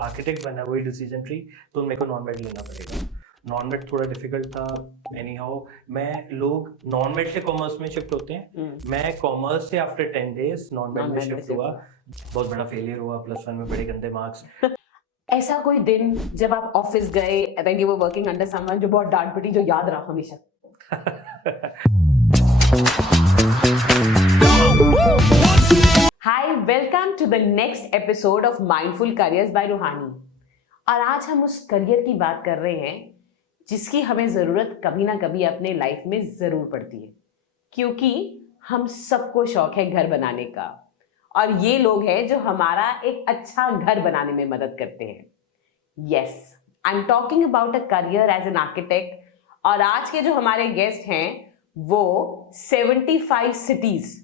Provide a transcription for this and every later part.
Architect बनना है वही डिसीजन ट्री, तो मेरे को नॉन मेड लेना पड़ेगा। नॉन मेड थोड़ा डिफिकल्ट था, एनी हाउ लोग नॉन मेड से कॉमर्स में शिफ्ट होते हैं, मैं कॉमर्स से आफ्टर 10 डेज नॉन मेड में शिफ्ट हुआ। बहुत बड़ा फेलियर हुआ, +1 में बड़े गंदे मार्क्स। ऐसा कोई दिन जब आप ऑफिस गए when you were working under someone जो बहुत डांट पड़ी जो याद रहा हमेशा? Hi, welcome to the next episode of mindful careers by Ruhani. और आज हम उस करियर की बात कर रहे हैं जिसकी हमें जरूरत कभी ना कभी अपने लाइफ में जरूर पड़ती है, क्योंकि हम सबको शौक है घर बनाने का, और ये लोग हैं जो हमारा एक अच्छा घर बनाने में मदद करते हैं। Yes, I am talking about a career as an architect. और आज के जो हमारे गेस्ट हैं वो 75 सिटीज,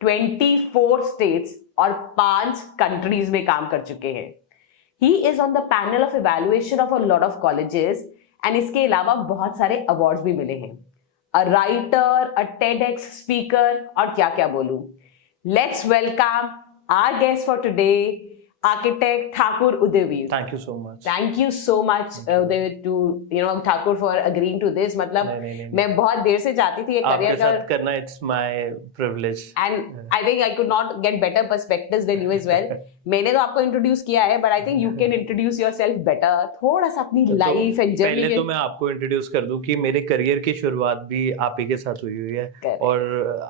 24 स्टेट्स और 5 कंट्रीज में काम कर चुके हैं। He is on the panel of evaluation of a lot of colleges and इसके अलावा बहुत सारे अवार्ड्स भी मिले हैं। A writer, a TEDx speaker और क्या क्या बोलूं। Let's welcome our guest for today, architect Thakur Udayveer. Thank you so much. Thank you so much, Udayveer, to Thakur for agreeing to this. मतलब नहीं। मैं बहुत देर से चाहती थी ये करियर आपके साथ करना, it's my privilege. And I think I could not get better perspectives than you as well. मैंने तो आपको इंट्रोड्यूस किया है, but I think you can introduce yourself better. थोड़ा सा अपनी लाइफ एंड जर्नी। पहले तो मैं आपको इंट्रोड्यूस कर दूं कि मेरे करियर की शुरुआत भी आप ही के साथ हुई है। Correct. और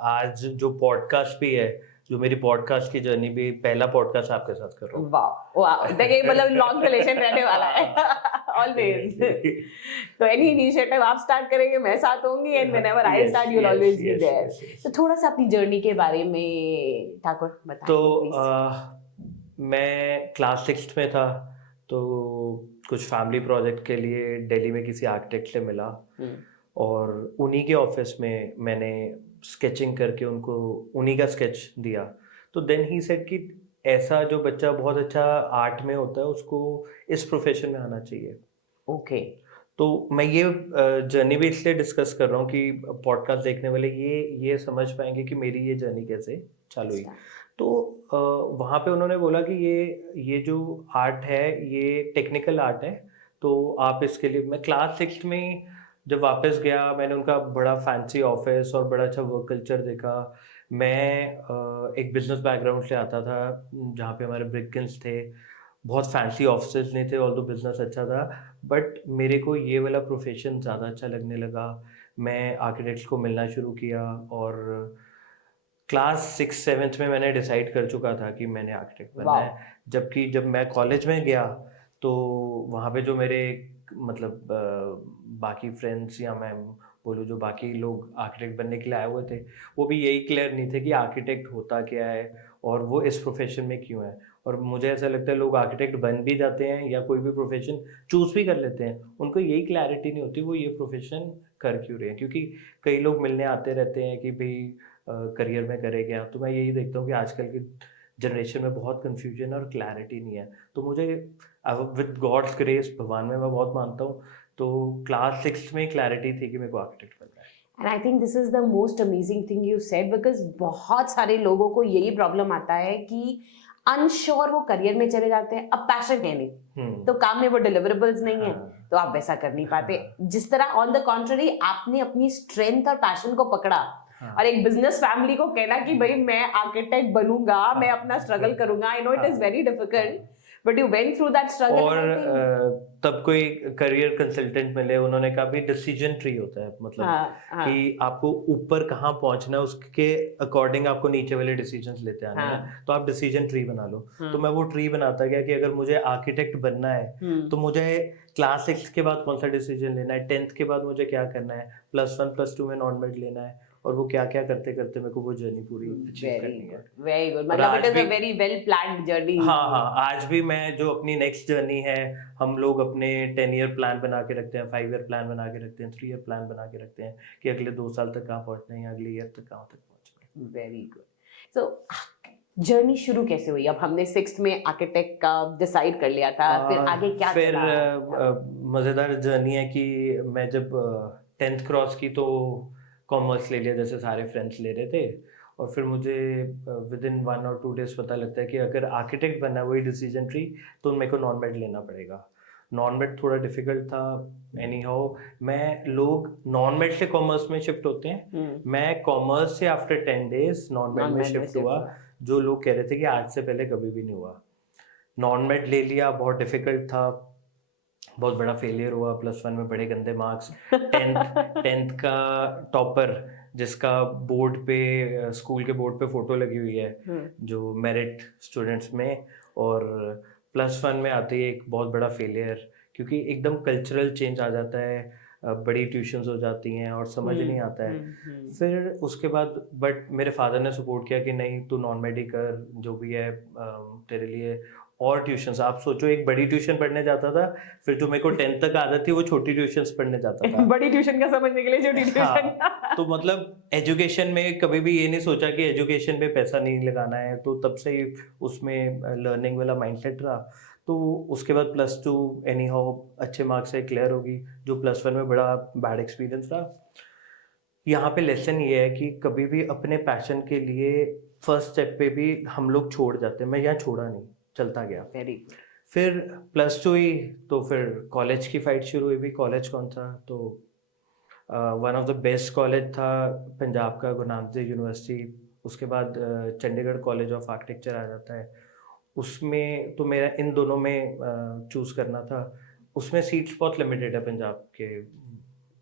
आज जो पॉडकास्ट भी है, जो मेरी पॉडकास्ट की जर्नी भी, पहला पॉडकास्ट आपके साथ कर रहा हूँ। वाह, देखिए मतलब लॉन्ग रिलेशन रहने वाला है ऑलवेज। तो एनी इनिशिएटिव आप स्टार्ट करेंगे मैं साथ होंगी, and whenever I start you will always be there. तो थोड़ा सा अपनी जर्नी के बारे में ठाकुर बताइए। तो मैं क्लास 6 में था, तो कुछ फैमिली प्रोजेक्ट के लिए दिल्ली में किसी आर्किटेक्ट से मिला, और उन्हीं के ऑफिस में मैंने स्केचिंग करके उनको उन्हीं का स्केच दिया। तो देन ही सेड कि ऐसा जो बच्चा बहुत अच्छा आर्ट में होता है उसको इस प्रोफेशन में आना चाहिए। ओके। तो मैं ये जर्नी भी इसलिए डिस्कस कर रहा हूँ कि पॉडकास्ट देखने वाले ये समझ पाएंगे कि मेरी ये जर्नी कैसे चालू हुई। तो वहाँ पे उन्होंने बोला कि ये जो आर्ट है ये टेक्निकल आर्ट है, तो आप इसके लिए। मैं क्लास 6 में जब वापस गया, मैंने उनका बड़ा फैंसी ऑफिस और बड़ा अच्छा वर्क कल्चर देखा। मैं एक बिजनेस बैकग्राउंड से आता था जहाँ पे हमारे ब्रिक थे, बहुत फैंसी ऑफिस नहीं थे, ऑल्दो बिजनेस अच्छा था, बट मेरे को ये वाला प्रोफेशन ज़्यादा अच्छा लगने लगा। मैं आर्किटेक्ट्स को मिलना शुरू किया, और क्लास 6-7 में मैंने डिसाइड कर चुका था कि मैंने आर्किटेक्ट बनना है। जबकि जब मैं कॉलेज में गया तो वहाँ पे जो मेरे मतलब बाकी फ्रेंड्स, या मैं बोलूँ जो बाकी लोग आर्किटेक्ट बनने के लिए आए हुए थे, वो भी यही क्लियर नहीं थे कि आर्किटेक्ट होता क्या है और वो इस प्रोफेशन में क्यों है। और मुझे ऐसा लगता है लोग आर्किटेक्ट बन भी जाते हैं या कोई भी प्रोफेशन चूज़ भी कर लेते हैं, उनको यही क्लैरिटी नहीं होती वो ये प्रोफेशन कर क्यों रहे हैं। क्योंकि कई लोग मिलने आते रहते हैं कि भाई करियर में करे क्या। तो मैं यही देखता हूँ कि आजकल की जनरेशन में बहुत कन्फ्यूजन और क्लैरिटी नहीं है। तो मुझे विद गॉड्स ग्रेस, भगवान में मैं बहुत मानता हूँ, तो क्लास 6 में क्लैरिटी थी कि मेरे को आर्किटेक्ट बनना है। And I think this is the most amazing thing you said, because बहुत सारे लोगों को यही प्रॉब्लम आता है कि अनश्योर वो करियर में चले जाते हैं, अब पैशन है नहीं तो काम में वो डिलीवरेबल्स नहीं है, तो आप वैसा कर नहीं पाते। जिस तरह ऑन द कॉन्ट्ररी आपने अपनी स्ट्रेंथ और पैशन को पकड़ा, और एक बिजनेस फैमिली को कहना कि भाई मैं आर्किटेक्ट बनूंगा, मैं अपना स्ट्रगल करूंगा। I know it is very difficult, but you went through that struggle. और तब कोई करियर कंसल्टेंट मिले, उन्होंने कहा भी डिसीजन ट्री होता है, मतलब कि आपको ऊपर कहाँ पहुंचना है उसके अकॉर्डिंग आपको नीचे वाले डिसीजंस लेते आने हैं, तो आप डिसीजन ट्री बना लो। तो मैं वो ट्री बनाता गया कि अगर मुझे आर्किटेक्ट बनना है तो मुझे क्लास 6 के बाद कौन सा डिसीजन लेना है, 10th के बाद मुझे क्या करना है, +1 +2 में नॉन मेड लेना है, और वो क्या क्या करते करते मेरे को वो जर्नी पूरी अचीव करनी है। वेरी गुड, मतलब it is a very well planned journey. हाँ, आज भी मैं जो अपनी नेक्स्ट जर्नी है, हम लोग अपने 10 ईयर प्लान बना के रखते हैं, 5 ईयर प्लान बना के रखते हैं, 3 ईयर प्लान बना के रखते हैं कि अगले 2 साल तक कहाँ पहुँचना है या अगले ईयर तक कहाँ तक पहुँचना है। Very good. सो जर्नी शुरू कैसे हुई? अब हमने 6th में आर्किटेक्ट का डिसाइड कर लिया था, फिर आगे क्या? फिर मज़ेदार जर्नी है कि मैं जब 10th क्रॉस की तो कॉमर्स ले लिया, जैसे सारे फ्रेंड्स ले रहे थे, और फिर मुझे विद इन 1 और 2 days पता लगता है कि अगर आर्किटेक्ट बनना है वही डिसीजन ट्री, तो मेरे को नॉन मेड लेना पड़ेगा। नॉन मेड थोड़ा डिफिकल्ट था, एनी हाउ मैं लोग नॉन मेड से कॉमर्स में शिफ्ट होते हैं, मैं कॉमर्स से आफ्टर 10 days नॉन मेड में शिफ्ट हुआ, जो लोग कह रहे थे कि आज से पहले कभी भी नहीं हुआ। नॉन मेड ले लिया, बहुत डिफिकल्ट था, बहुत बड़ा फेलियर हुआ, +1 में बड़े गंदे मार्क्स, 10th का टॉपर जिसका बोर्ड पे स्कूल के बोर्ड पे फोटो लगी हुई है जो मेरिट स्टूडेंट्स में, और +1 में आते ही एक बहुत बड़ा फेलियर, क्योंकि एकदम कल्चरल चेंज आ जाता है, बड़ी ट्यूशन्स हो जाती हैं और समझ नहीं आता है। फिर उसके बाद बट मेरे फादर ने सपोर्ट किया कि नहीं तू नॉन मेड ही कर, जो भी है तेरे लिए और ट्यूशन्स। आप सोचो एक बड़ी ट्यूशन पढ़ने जाता था, फिर जो मेरे को 10th तक आदत थी वो छोटी ट्यूशन्स पढ़ने जाता था। बड़ी ट्यूशन का समझने के लिए छोटी ट्यूशन। हाँ, तो मतलब एजुकेशन में कभी भी ये नहीं सोचा कि एजुकेशन पे पैसा नहीं लगाना है, तो तब से ही उसमें लर्निंग वाला माइंडसेट रहा। तो उसके बाद +2 एनी हाउ अच्छे मार्क्स से क्लियर होगी, जो +1 में बड़ा बैड एक्सपीरियंस रहा। यहाँ पे लेसन ये है कि कभी भी अपने पैशन के लिए फर्स्ट स्टेप पे भी हम लोग छोड़ जाते हैं। मैं यहाँ छोड़ा नहीं, चलता गया। Very good. फिर +2 हुई तो फिर कॉलेज की फाइट शुरू हुई भी। कॉलेज कौन था, तो one of the best college था पंजाब का, गुरु नानक देव यूनिवर्सिटी। उसके बाद चंडीगढ़ कॉलेज ऑफ आर्किटेक्चर आ जाता है, उसमें तो मेरा इन दोनों में चूज़ करना था। उसमें सीट्स बहुत लिमिटेड है पंजाब के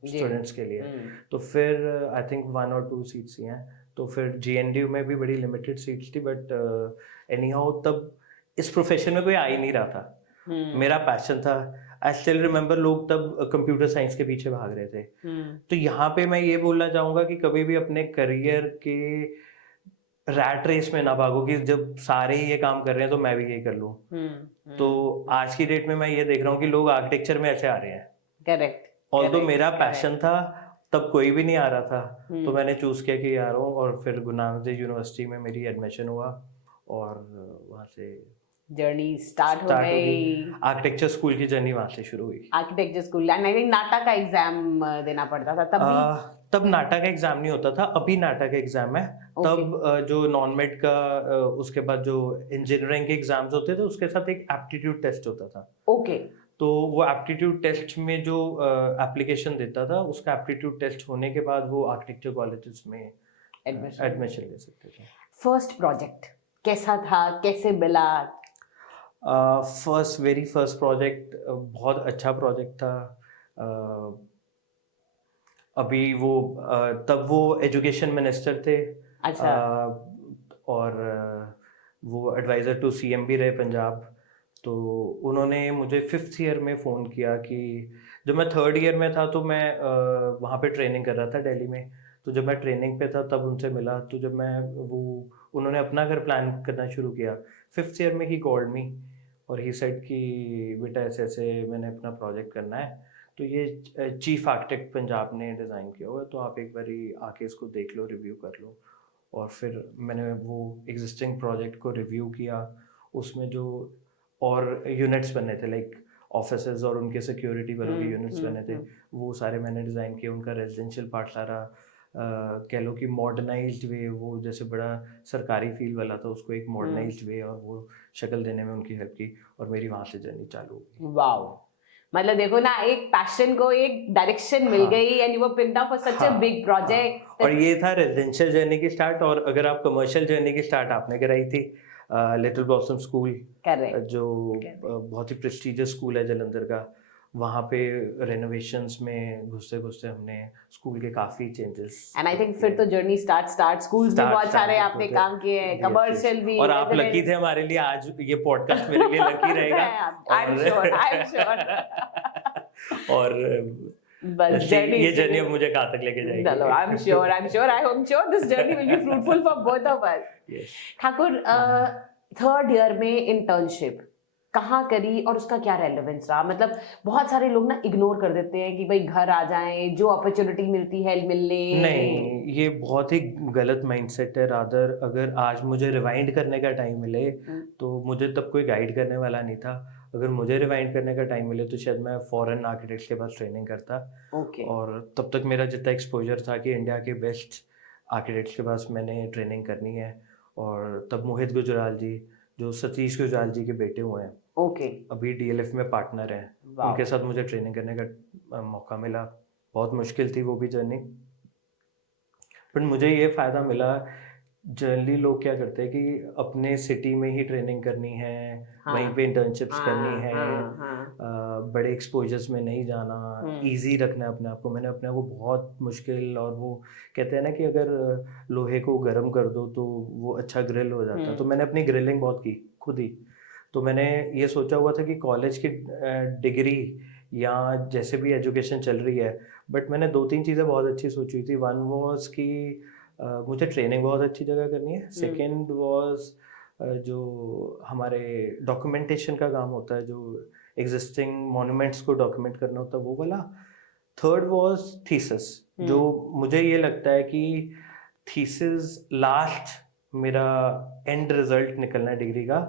स्टूडेंट्स के लिए, तो फिर आई थिंक 1 और 2 सीट्स ही हैं। तो फिर JNDU में भी बड़ी लिमिटेड सीट्स थी, बट एनी हाउ तब इस प्रोफेशन में कोई आ ही नहीं रहा था। मेरा पैशन था। आई स्टिल रिमेंबर लोग तब कंप्यूटर साइंस के पीछे भाग रहे थे। तो यहाँ पे मैं ये बोलना चाहूँगा कि कभी भी अपने करियर के रैट रेस में ना भागो कि जब सारे ही ये काम कर रहे हैं तो मैं भी ये कर लूँ। तो आज की डेट में मैं ये देख रहा हूँ कि लोग आर्किटेक्चर में ऐसे आ रहे हैं। करेक्ट। ऑल्दो मेरा पैशन था, तब कोई भी नहीं आ रहा था, तो मैंने चूज किया कि यार हूँ, और फिर गुरु नानक देव यूनिवर्सिटी में मेरी एडमिशन हुआ और वहाँ से जर्नी स्टार्ट हो गई। आर्किटेक्चर स्कूल की जर्नी वहाँ से शुरू हुई। Architecture school, and I think NATA का एग्जाम देना पड़ता था तब भी। तब नाटा का एग्जाम नहीं होता था, अभी नाटा का एग्जाम है। तब जो नॉन मेड का उसके बाद जो इंजीनियरिंग के एग्जाम्स होते थे उसके साथ एक एप्टीट्यूड टेस्ट होता था। ओके। तो वो एप्टीट्यूड टेस्ट में जो एप्लीकेशन देता था, उसका एप्टीट्यूड टेस्ट होने के बाद वो आर्किटेक्चर कॉलेजेस में एडमिशन ले सकते थे। फर्स्ट प्रोजेक्ट कैसा था, कैसे मिला? वेरी फर्स्ट प्रोजेक्ट बहुत अच्छा प्रोजेक्ट था। अभी वो तब वो एजुकेशन मिनिस्टर थे। अच्छा। और वो एडवाइज़र टू CM भी रहे पंजाब। तो उन्होंने मुझे 5th ईयर में फ़ोन किया कि जब मैं 3rd ईयर में था तो मैं वहाँ पे ट्रेनिंग कर रहा था दिल्ली में। तो जब मैं ट्रेनिंग पे था तब उनसे मिला, तो जब मैं उन्होंने अपना घर प्लान करना शुरू किया 5th ईयर में। ही कॉल्ड मी और ही सेड कि बेटा ऐसे ऐसे मैंने अपना प्रोजेक्ट करना है, तो ये चीफ आर्किटेक्ट पंजाब ने डिज़ाइन किया हुआ है, तो आप एक बार आके इसको देख लो, रिव्यू कर लो। और फिर मैंने वो एग्जिस्टिंग प्रोजेक्ट को रिव्यू किया, उसमें जो और यूनिट्स बने थे लाइक ऑफिसेज और उनके सिक्योरिटी वालों के यूनिट्स बने थे, वो सारे मैंने डिज़ाइन किए। उनका रेजिडेंशियल पार्ट सारा कह लो कि मॉडर्नाइज्ड वे, वो जैसे बड़ा सरकारी फील वाला था, उसको एक मॉडर्नाइज्ड वे और वो शक्ल देने में उनकी हेल्प की, और मेरी वहाँ से जर्नी चालू हो गई। वाओ, मतलब देखो ना, एक पैशन को एक डायरेक्शन मिल गई and you were picked up for such a big project. और ये था रेजिडेंशियल जर्नी की स्टार्ट। और अगर आप कमर्शियल जर्नी की स्टार्ट आपने कराई थी लिटिल ब्लॉसम स्कूल, जो बहुत ही प्रेस्टिजियस स्कूल है जलंधर का, वहाँ पे रेनोवेशंस में घुसते घुसते हमने स्कूल के काफी चेंजेस। एंड आई थिंक फिर तो जर्नी स्टार्ट स्कूल्स में बहुत सारे आपने काम किए हैं, कमर्शियल भी। और आप लकी थे हमारे लिए, आज ये पॉडकास्ट मेरे लिए लकी रहेगा। I am sure. और बस ये जर्नी अब मुझे कहाँ तक लेके जाएगी। चलो, I am sure I am sure this journey will be fruitful for both of us. Thakur, 3rd year में इंटर्नशिप कहाँ करी और उसका क्या रेलेवेंस रहा? मतलब बहुत सारे लोग ना इग्नोर कर देते हैं कि भाई घर आ जाएं, जो अपॉर्चुनिटी मिलती है मिल ले। नहीं, ये बहुत ही गलत माइंडसेट है। रादर अगर आज मुझे रिवाइंड करने का टाइम मिले तो मुझे तब कोई गाइड करने वाला नहीं था। अगर मुझे रिवाइंड करने का टाइम मिले तो शायद मैं फॉरेन आर्किटेक्ट्स के पास ट्रेनिंग करता। और तब तक मेरा जितना एक्सपोजर था कि इंडिया के बेस्ट आर्किटेक्ट्स के पास मैंने ट्रेनिंग करनी है। और तब मोहित गुजराल जी, जो सतीश गुजराल जी के बेटे हुए हैं, ओके, अभी डीएलएफ में पार्टनर हैं, वाह, उनके साथ मुझे ट्रेनिंग करने का मौका मिला। बहुत मुश्किल थी वो भी जर्नी, बट मुझे ये फ़ायदा मिला। जनरली लोग क्या करते हैं कि अपने सिटी में ही ट्रेनिंग करनी है, हाँ, वहीं पे इंटर्नशिप्स करनी हाँ, है, हाँ, हाँ, बड़े एक्सपोजर्स में नहीं जाना, इजी रखना है अपने आप को। मैंने अपने आप को बहुत मुश्किल, और वो कहते हैं ना कि अगर लोहे को गर्म कर दो तो वो अच्छा ग्रिल हो जाता है, तो मैंने अपनी ग्रिलिंग बहुत की खुद ही। तो मैंने ये सोचा हुआ था कि कॉलेज की डिग्री या जैसे भी एजुकेशन चल रही है, बट मैंने 2-3 चीज़ें बहुत अच्छी सोची हुई थी। वन वाज कि मुझे ट्रेनिंग बहुत अच्छी जगह करनी है। सेकंड वाज जो हमारे डॉक्यूमेंटेशन का काम होता है, जो एग्जिस्टिंग मॉन्यूमेंट्स को डॉक्यूमेंट करना होता है, वो वाला। थर्ड वाज थीसिस, जो मुझे ये लगता है कि थीसिस लास्ट मेरा एंड रिजल्ट निकलना है डिग्री का,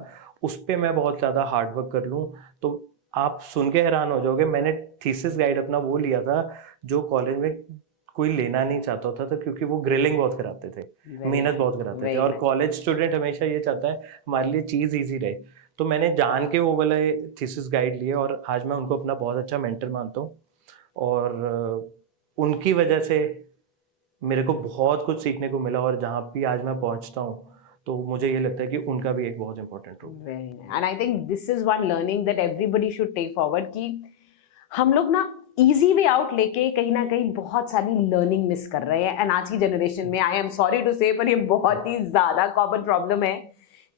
उस पे मैं बहुत ज़्यादा हार्ड वर्क कर लूँ। तो आप सुन के हैरान हो जाओगे, मैंने थीसिस गाइड अपना वो लिया था जो कॉलेज में कोई लेना नहीं चाहता होता था, क्योंकि वो ग्रिलिंग बहुत कराते थे, मेहनत बहुत कराते थे, और कॉलेज स्टूडेंट हमेशा ये चाहता है हमारे लिए चीज़ ईजी रहे। तो मैंने जान के वो वाले थीसिस गाइड लिए, और आज मैं उनको अपना बहुत अच्छा मेंटर मानता हूँ। और उनकी वजह से मेरे को बहुत कुछ सीखने को मिला, और जहाँ भी आज मैं पहुँचता हूँ, तो मुझे ये लगता है कि उनका भी एक बहुत इंपॉर्टेंट रोल है। And I think this is one learning that everybody should take forward, कि हम लोग ना इजी वे आउट लेके कहीं ना कहीं बहुत सारी लर्निंग मिस कर रहे हैं। एंड आज की जनरेशन में, आई एम सॉरी टू से, पर ये बहुत ही ज्यादा कॉमन प्रॉब्लम है,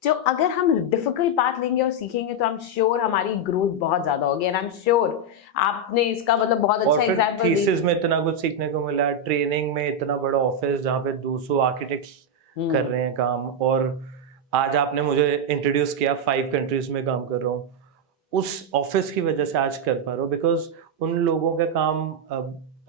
जो अगर हम डिफिकल्ट पाथ लेंगे और सीखेंगे तो आई एम श्योर हमारी ग्रोथ बहुत ज्यादा होगी। एंड आई एम श्योर आपने इसका मतलब बहुत अच्छा एग्जांपल दी। थीसिस में इतना कुछ सीखने को मिला, ट्रेनिंग में इतना बड़ा ऑफिस जहाँ पे 200 आर्किटेक्ट्स कर रहे हैं काम, और आज आपने मुझे इंट्रोड्यूस किया 5 कंट्रीज में काम कर रहा हूँ, उस ऑफिस की वजह से आज कर पा रहा हूँ, बिकॉज उन लोगों का काम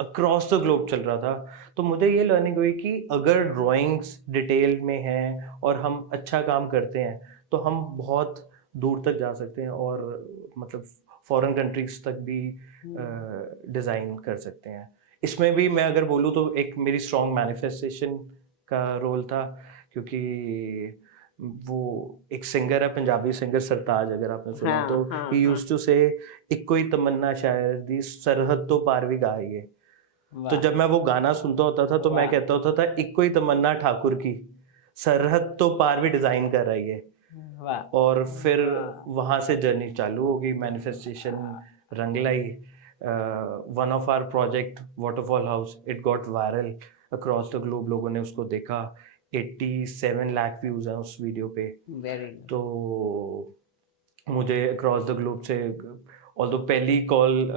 अक्रॉस द ग्लोब चल रहा था। तो मुझे ये लर्निंग हुई कि अगर ड्राइंग्स डिटेल में हैं और हम अच्छा काम करते हैं, तो हम बहुत दूर तक जा सकते हैं, और मतलब फॉरेन कंट्रीज तक भी डिज़ाइन कर सकते हैं। इसमें भी मैं अगर बोलूँ तो एक मेरी स्ट्रॉन्ग मैनिफेस्टेशन का रोल था, क्योंकि वो एक सिंगर है, पंजाबी सिंगर सरताज, अगर आपने सुना तो ही यूज्ड टू से, इक्को ही तमन्ना शायर दी सरहद तो पार भी गाइए। तो जब मैं वो गाना सुनता होता था तो मैं कहता होता था, इक्को ही तमन्ना ठाकुर की, सरहद तो पार भी डिजाइन कर रही है। और फिर वहां से जर्नी चालू होगी, मैनिफेस्टेशन रंग लाई। One of our project waterfall house, it got viral across the globe, लोगों ने उसको देखा, 87 लाख व्यूज हैं उस वीडियो पे। तो मुझे अक्रॉस द ग्लोब से, ऑल्दो पहली कॉल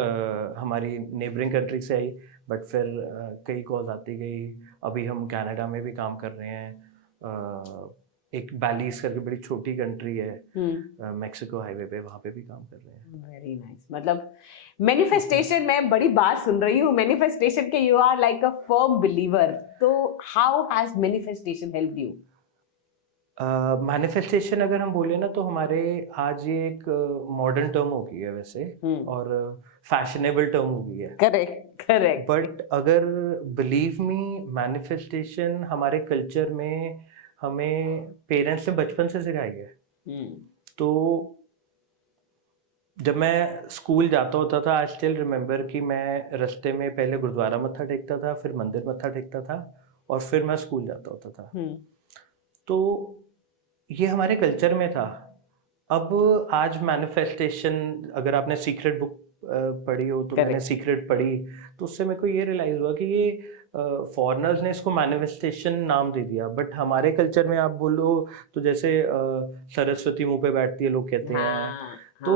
हमारी नेबरिंग कंट्री से आई, बट फिर कई कॉल्स आती गई। अभी हम कनाडा में भी काम कर रहे हैं, एक बैलीज करके बड़ी छोटी कंट्री है मैक्सिको हाईवे पे, वहाँ पे भी काम कर रहे हैं। Very nice. मतलब मैनिफेस्टेशन मैं बड़ी बार सुन रही हूँ, मैनिफेस्टेशन के you are like a firm believer, तो how has manifestation helped you? Manifestation अगर हम बोले ना, तो हमारे आज ये एक मॉडर्न टर्म हो गई है वैसे, और फैशनेबल टर्म हो गई है। Correct correct. बट अगर बिलीव मी, मैनिफेस्टेशन हमारे कल्चर में हमें पेरेंट्स ने बचपन से सिखाई है। तो जब मैं स्कूल जाता होता था, आई स्टिल रिमेम्बर कि मैं रास्ते में पहले गुरुद्वारा मत्था टेकता था, फिर मंदिर मत्था टेकता था, और फिर मैं स्कूल जाता होता था। तो ये हमारे कल्चर में था। अब आज मैनिफेस्टेशन, अगर आपने सीक्रेट बुक पढ़ी हो तो मैंने सीक्रेट पढ़ी, तो उससे मेरे को ये रियलाइज हुआ कि ये फॉरेनर्स ने इसको मैनिफेस्टेशन नाम दे दिया, बट हमारे कल्चर में आप बोलो तो जैसे सरस्वती मुंह पे बैठती है, लोग कहते हैं। तो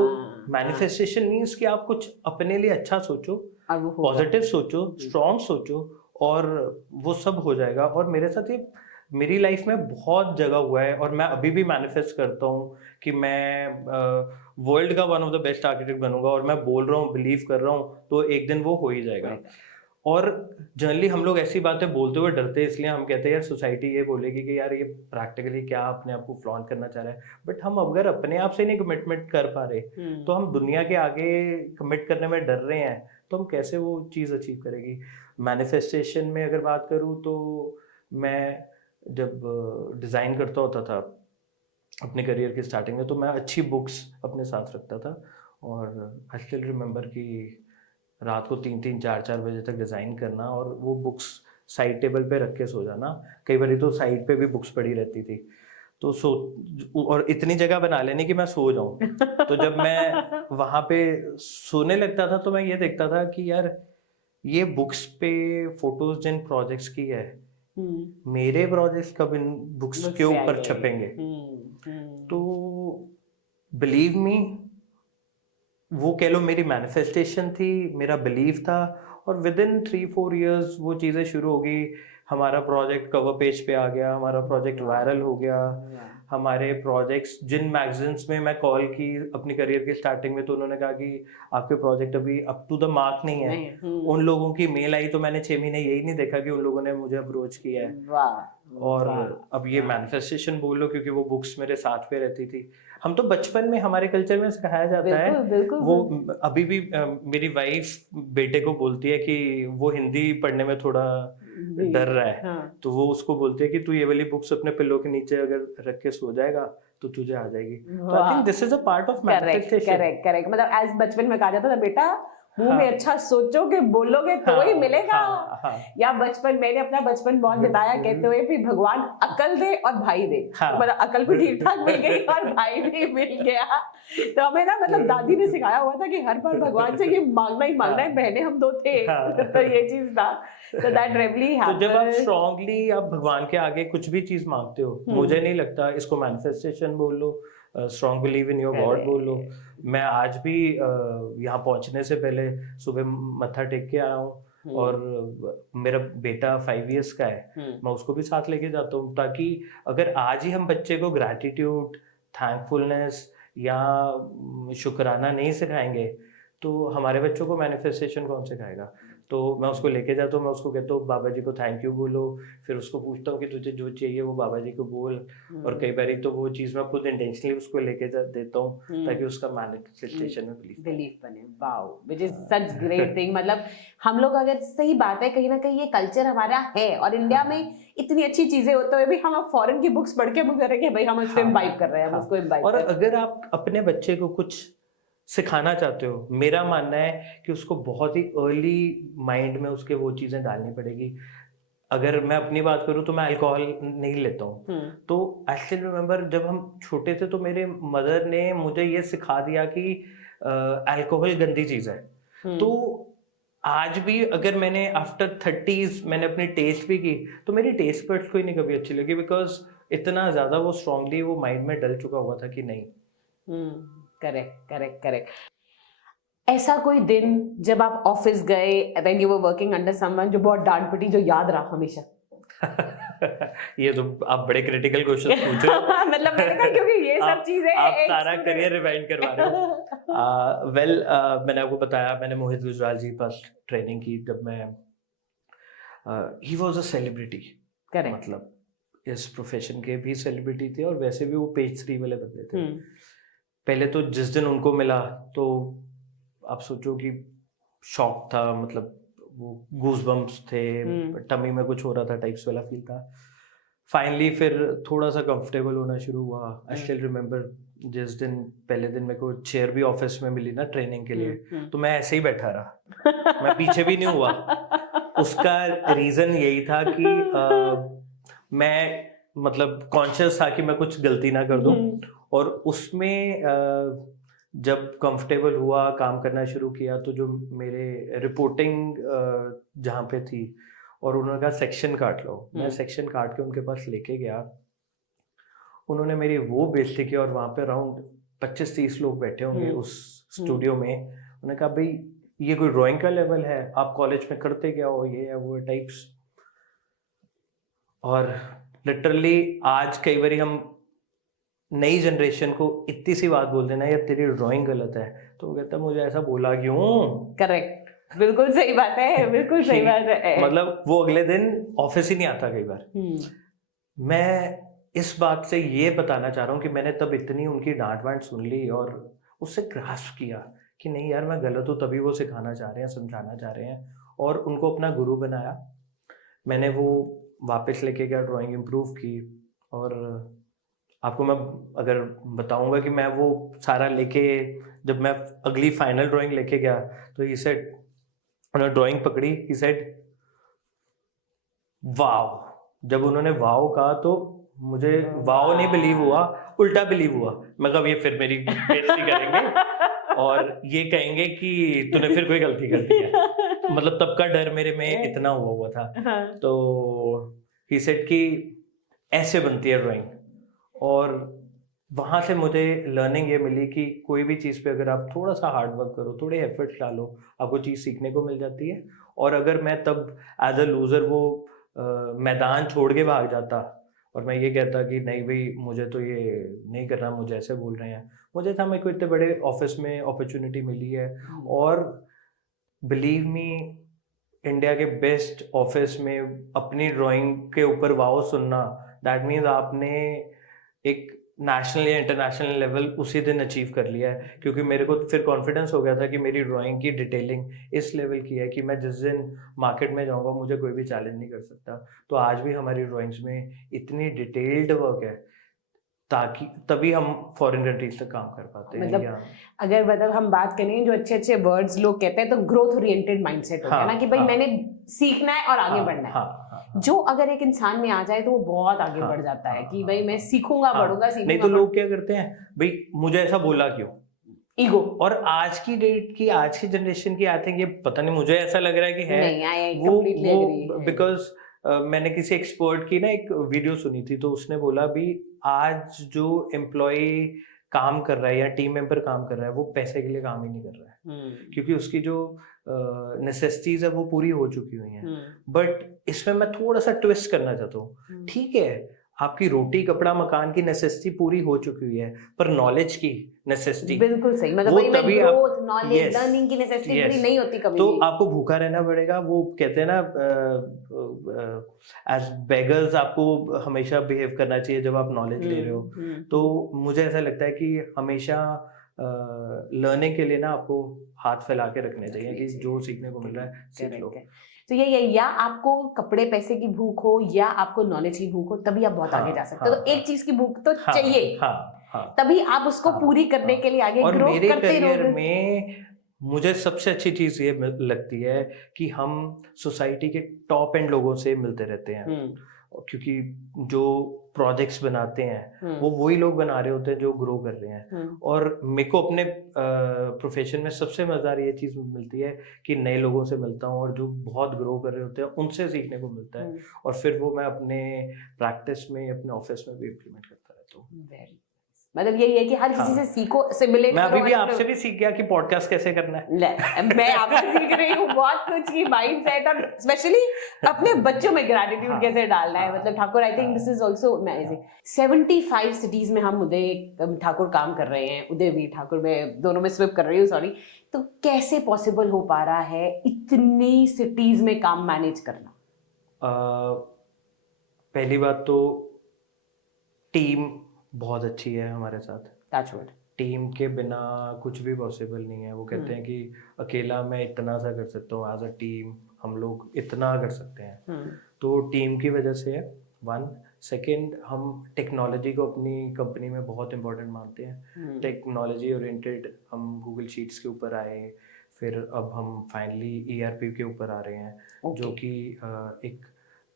मैनिफेस्टेशन मीन्स कि आप कुछ अपने लिए अच्छा सोचो, पॉजिटिव सोचो, स्ट्रॉन्ग सोचो, और वो सब हो जाएगा। और मेरे साथ ये मेरी लाइफ में बहुत जगह हुआ है, और मैं अभी भी मैनिफेस्ट करता हूँ कि मैं वर्ल्ड का one of the best architect बनूंगा, और मैं बोल रहा हूँ, बिलीव कर रहा हूँ, तो एक दिन वो हो ही जाएगा। और जनरली हम लोग ऐसी बातें बोलते हुए डरते हैं, इसलिए हम कहते हैं यार सोसाइटी ये बोलेगी कि यार ये प्रैक्टिकली क्या अपने आप को फ्लॉन्ट करना चाह रहा है। बट हम अगर अपने आप से नहीं कमिटमेंट कर पा रहे, तो हम दुनिया के आगे कमिट करने में डर रहे हैं, तो हम कैसे वो चीज़ अचीव करेगी। मैनिफेस्टेशन में अगर बात करूँ तो मैं जब डिज़ाइन करता होता था अपने करियर के स्टार्टिंग में, तो मैं अच्छी बुक्स अपने साथ रखता था। और आई स्टिल रिमेंबर कि रात को 3-3 4-4 बजे तक डिज़ाइन करना और वो बुक्स साइड टेबल पे रख के सो जाना। कई बार तो साइड पे भी बुक्स पड़ी रहती थी, तो सो और इतनी जगह बना लेनी कि मैं सो जाऊं। तो जब मैं वहाँ पे सोने लगता था तो मैं ये देखता था कि यार ये बुक्स पे फोटोज जिन प्रोजेक्ट्स की है, मेरे प्रोजेक्ट्स कब इन बुक्स के ऊपर छपेंगे। तो बिलीव मी, वो कह लो मेरी मैनिफेस्टेशन थी, मेरा बिलीव था। और विद इन 3-4 ईयर्स वो चीज़ें शुरू हो गई। हमारा प्रोजेक्ट कवर पेज पे आ गया, हमारा प्रोजेक्ट वायरल हो गया। हमारे प्रोजेक्ट्स जिन मैगजीन्स में मैं कॉल की अपनी करियर के स्टार्टिंग में, तो उन्होंने कहा कि आपके प्रोजेक्ट अभी अप टू द मार्क नहीं है। उन लोगों की मेल आई तो मैंने 6 महीने यही नहीं देखा कि उन लोगों ने मुझे अप्रोच किया है। और अब ये मैनिफेस्टेशन बोल लो, क्योंकि वो बुक्स मेरे साथ पे रहती थी। हम तो बचपन में हमारे कल्चर में सिखाया जाता है, वो अभी भी मेरी वाइफ बेटे को बोलती है कि वो हिंदी पढ़ने में थोड़ा डर रहा है। हाँ। तो वो उसको बोलती है कि तू ये वाली बुक्स अपने पिल्लो के नीचे अगर रख के सो जाएगा तो तुझे आ जाएगी। तो आई think this is a part of manifestation. Correct. मतलब एज बचपन में कहा जाता था बेटा मुंह में अच्छा सोचोगे बोलोगे तो ही मिलेगा। या बचपन मैंने अपना बचपन बहुत बिताया कहते हुए भी भगवान अकल दे और भाई दे। मतलब अकल भी ठीक ठाक मिल गई और भाई भी मिल गया। तो हमें ना मतलब दादी ने सिखाया हुआ था कि हर बार भगवान से ये मांगना ही मांगना है। बहने हम 2 थे तो ये चीज था। So that really happened. तो जब आप स्ट्रांगली आप भगवान के आगे कुछ भी चीज मांगते हो, मुझे नहीं लगता इसको मैनिफेस्टेशन बोल लो, strong believe in your God बोल लो। मैं आज भी यहाँ पहुंचने से पहले सुबह मत्था टेक के आया हूँ। और मेरा बेटा 5 इयर्स का है, मैं उसको भी साथ लेके जाता हूँ, ताकि अगर आज ही हम बच्चे को ग्रैटिट्यूड, थैंकफुलनेस या शुक्राना नहीं सिखाएंगे तो हमारे बच्चों को मैनिफेस्टेशन कौन सिखाएगा। तो मैं उसको लेके जाता हूँ, मैं उसको कहता हूँ बाबा जी को थैंक यू बोलो, फिर उसको पूछता हूँ कि तुझे जो चाहिए वो बाबा जी को बोल। और कई बार तो वो चीज़ मैं खुद इंटेंशनली उसको लेके देता हूँ ताकि उसका मैनिफेस्टेशन में बिलीफ बने। Wow, which is such great thing. मतलब हम लोग अगर सही बात है कहीं ना कहीं ये कल्चर हमारा है और इंडिया में इतनी अच्छी चीजें होते हुए भी हम फॉरेन की बुक्स पढ़ के हम कह रहे हैं कि भाई हम उसको इम्बाइब कर रहे हैं, हम उसको इम्बाइब। और अगर आप अपने बच्चे को कुछ सिखाना चाहते हो, मेरा मानना है कि उसको बहुत ही अर्ली माइंड में उसके वो चीज़ें डालनी पड़ेगी। अगर मैं अपनी बात करूँ तो मैं अल्कोहल नहीं लेता हूँ। तो आई स्टिल रिमेंबर जब हम छोटे थे तो मेरे मदर ने मुझे ये सिखा दिया कि अल्कोहल गंदी चीज़ है। तो आज भी अगर मैंने आफ्टर 30s मैंने अपनी टेस्ट भी की तो मेरी टेस्ट बड्स को ही नहीं कभी अच्छी लगी, बिकॉज इतना ज़्यादा वो स्ट्रांगली वो माइंड में डल चुका हुआ था कि नहीं। करेक्ट। ऐसा कोई दिन जब आप ऑफिस गए when you were working under someone जो बहुत डांट पिटी जो याद रहा हमेशा? ये तो आप बड़े क्रिटिकल क्वेश्चन पूछ रहे हो। मतलब मैंने कहा क्योंकि ये सब चीजें आप सारा करियर रिवाइंड करवा रहे हो। वेल मैंने आपको बताया मैंने मोहित गुजराल जी पास ट्रेनिंग की जब मैं ही वाज अ सेलिब्रिटी। मतलब इस प्रोफेशन के भी सेलिब्रिटी थे और वैसे भी वो पेज 3 वाले बंदे थे। पहले तो जिस दिन उनको मिला तो आप सोचो कि शॉक था, मतलब वो गूज बम्प्स थे, टमी में कुछ हो रहा था टाइप्स वाला फील था। फाइनली फिर थोड़ा सा कंफर्टेबल होना शुरू हुआ। आई स्टिल रिमेंबर जिस दिन पहले दिन मेरे को चेयर भी ऑफिस में मिली ना ट्रेनिंग के लिए, तो मैं ऐसे ही बैठा रहा, मैं पीछे भी नहीं हुआ। उसका रीजन यही था कि मैं मतलब कॉन्शियस था कि मैं कुछ गलती ना कर दूं। और उसमें जब कंफर्टेबल हुआ काम करना शुरू किया तो जो मेरे रिपोर्टिंग जहाँ पे थी और उन्होंने कहा सेक्शन काट लो, मैं सेक्शन काट के उनके पास लेके गया। उन्होंने मेरी वो बेइज्जती की और वहाँ पे अराउंड 25-30 लोग बैठे होंगे उस स्टूडियो में। उन्होंने कहा भाई ये कोई ड्राइंग का लेवल है, आप कॉलेज में करते क्या हो, ये है वो टाइप्स। और लिटरली आज कई बार हम नई जनरेशन को इतनी सी बात बोल देना यार तेरी ड्राइंग गलत है, तो वो कहता मुझे ऐसा बोला क्यों। करेक्ट, बिल्कुल सही बात है, बिल्कुल सही बात है। मतलब वो अगले दिन ऑफिस ही नहीं आता कई बार। मैं इस बात से ये बताना चाह रहा हूँ कि मैंने तब इतनी उनकी डांट वांट सुन ली और उससे ग्रास्प किया कि नहीं यार मैं गलत हूँ, तभी वो सिखाना चाह रहे हैं, समझाना चाह रहे हैं, और उनको अपना गुरु बनाया। मैंने वो वापस लेके गया, ड्राइंग इम्प्रूव की, और आपको मैं अगर बताऊंगा कि मैं वो सारा लेके, जब मैं अगली फाइनल ड्राइंग लेके गया तो ही सेड, उन्होंने ड्राइंग पकड़ी, ही सेड वाव। जब उन्होंने वाव कहा तो मुझे वाव नहीं बिलीव हुआ, उल्टा बिलीव हुआ। मैं कहा ये फिर मेरी बेइज्जती करेंगे और ये कहेंगे कि तूने फिर कोई गलती कर दी है, मतलब तब का डर मेरे में इतना हुआ था। हाँ। तो ही सेड कि ऐसे बनती है ड्राइंग, और वहाँ से मुझे लर्निंग ये मिली कि कोई भी चीज़ पे अगर आप थोड़ा सा हार्ड वर्क करो, थोड़े एफर्ट्स डालो, आपको चीज़ सीखने को मिल जाती है। और अगर मैं तब एज अ लूज़र वो मैदान छोड़ के भाग जाता और मैं ये कहता कि नहीं भाई मुझे तो ये नहीं करना, मुझे ऐसे बोल रहे हैं, मुझे था मेरे को इतने बड़े ऑफिस में अपॉर्चुनिटी मिली है, और बिलीव मी इंडिया के बेस्ट ऑफिस में अपनी ड्राइंग के ऊपर वाव सुनना, दैट मीन्स आपने एक नेशनल या इंटरनेशनल लेवल उसी दिन अचीव कर लिया है। क्योंकि मेरे को फिर कॉन्फिडेंस हो गया था कि मेरी ड्राइंग की डिटेलिंग इस लेवल की है कि मैं जिस दिन मार्केट में जाऊंगा मुझे कोई भी चैलेंज नहीं कर सकता। तो आज भी हमारी ड्राइंग्स में इतनी डिटेल्ड वर्क है, ताकि तभी हम फॉरेन कंट्रीज तक काम कर पाते हैं। मतलब या अगर मतलब हम बात करें जो अच्छे अच्छे वर्ड्स लोग कहते हैं तो ग्रोथ ओरिएंटेड माइंडसेट हो गया ना, कि भाई मैंने सीखना है और आगे बढ़ना है। जो अगर एक इंसान में आ जाए तो वो बहुत आगे बढ़ जाता है कि भाई मैं सीखूंगा, बढ़ूंगा, सीखूंगा। नहीं तो लोग क्या करते हैं, भाई मुझे ऐसा बोला क्यों, ईगो। और आज की डेट की, आज की जनरेशन की, आई थिंक ये पता नहीं, मुझे ऐसा लग रहा है कि है नहीं, आई वो कंप्लीटली एग्री। बिकॉज मैंने किसी एक्सपर्ट की ना एक वीडियो सुनी थी, तो उसने बोला भी आज जो एम्प्लॉय काम कर रहा है या टीम मेंबर काम कर रहा है वो पैसे के लिए काम ही नहीं कर रहा है, क्योंकि उसकी जो नेसेसिटीज है वो पूरी हो चुकी हुई हैं। बट इसमें मैं थोड़ा सा ट्विस्ट करना चाहता हूँ। ठीक है, आपकी रोटी कपड़ा मकान की नेसेसिटी पूरी हो चुकी हुई है, पर नॉलेज की नेसेसिटी, बिल्कुल सही, मतलब वो वही में तभी ग्रोथ, नॉलेज, लर्निंग की नेसेसिटी पूरी नहीं होती कभी तो भी। आपको भूखा रहना पड़ेगा। वो कहते हैं ना एज बेगर्स आपको हमेशा बिहेव करना चाहिए जब आप नॉलेज ले रहे हो। तो मुझे ऐसा लगता है कि हमेशा लर्निंग के लिए ना आपको हाथ फैला के रखने चाहिए कि जो सीखने को मिल रहा है सीख लो। तो ये या आपको कपड़े पैसे की भूख हो या आपको नॉलेज की भूख हो, तभी आप बहुत आगे जा सकते हो। तो एक चीज की भूख तो चाहिए, तभी आप उसको पूरी करने के लिए आगे ग्रो करते रहोगे। मेरे करियर में मुझे सबसे अच्छी चीज ये लगती है कि हम सोसाइटी के टॉप एंड लोगों से मिलते रहते हैं, क्योंकि जो प्रोजेक्ट्स बनाते हैं वो वही लोग बना रहे होते हैं जो ग्रो कर रहे हैं। और मेरे को अपने प्रोफेशन में सबसे मजेदार ये चीज मिलती है कि नए लोगों से मिलता हूँ और जो बहुत ग्रो कर रहे होते हैं उनसे सीखने को मिलता है, और फिर वो मैं अपने प्रैक्टिस में, अपने ऑफिस में भी इम्प्लीमेंट करता रहता हूँ। मतलब यही है कि हर किसी से सीखो, सिमुलेट मैं करो। अभी भी आपसे भी सीख गया कि पॉडकास्ट कैसे करना है। मैं आपसे सीख रही हूँ बहुत कुछ की माइंडसेट, और स्पेशली अपने बच्चों में ग्रैटिट्यूड कैसे डालना है। मतलब ठाकुर, आई think this is also amazing. 75 cities में हम उदय ठाकुर काम कर रहे हैं, उदयवीर ठाकुर में, दोनों में स्विप कर रही हूँ, सॉरी। तो कैसे पॉसिबल हो पा रहा है इतनी सिटीज में काम मैनेज करना? पहली बात तो टीम बहुत अच्छी है हमारे साथ। टचवुड। टीम के बिना कुछ भी पॉसिबल नहीं है। वो कहते हैं कि अकेला मैं इतना सा कर सकता हूँ, एज अ टीम हम लोग इतना कर सकते हैं। तो टीम की वजह से है, वन। सेकंड, हम टेक्नोलॉजी को अपनी कंपनी में बहुत इंपॉर्टेंट मानते हैं। टेक्नोलॉजी ओरिएंटेड हम गूगल शीट्स के ऊपर आए, फिर अब हम फाइनली ERP के ऊपर आ रहे हैं, जो कि एक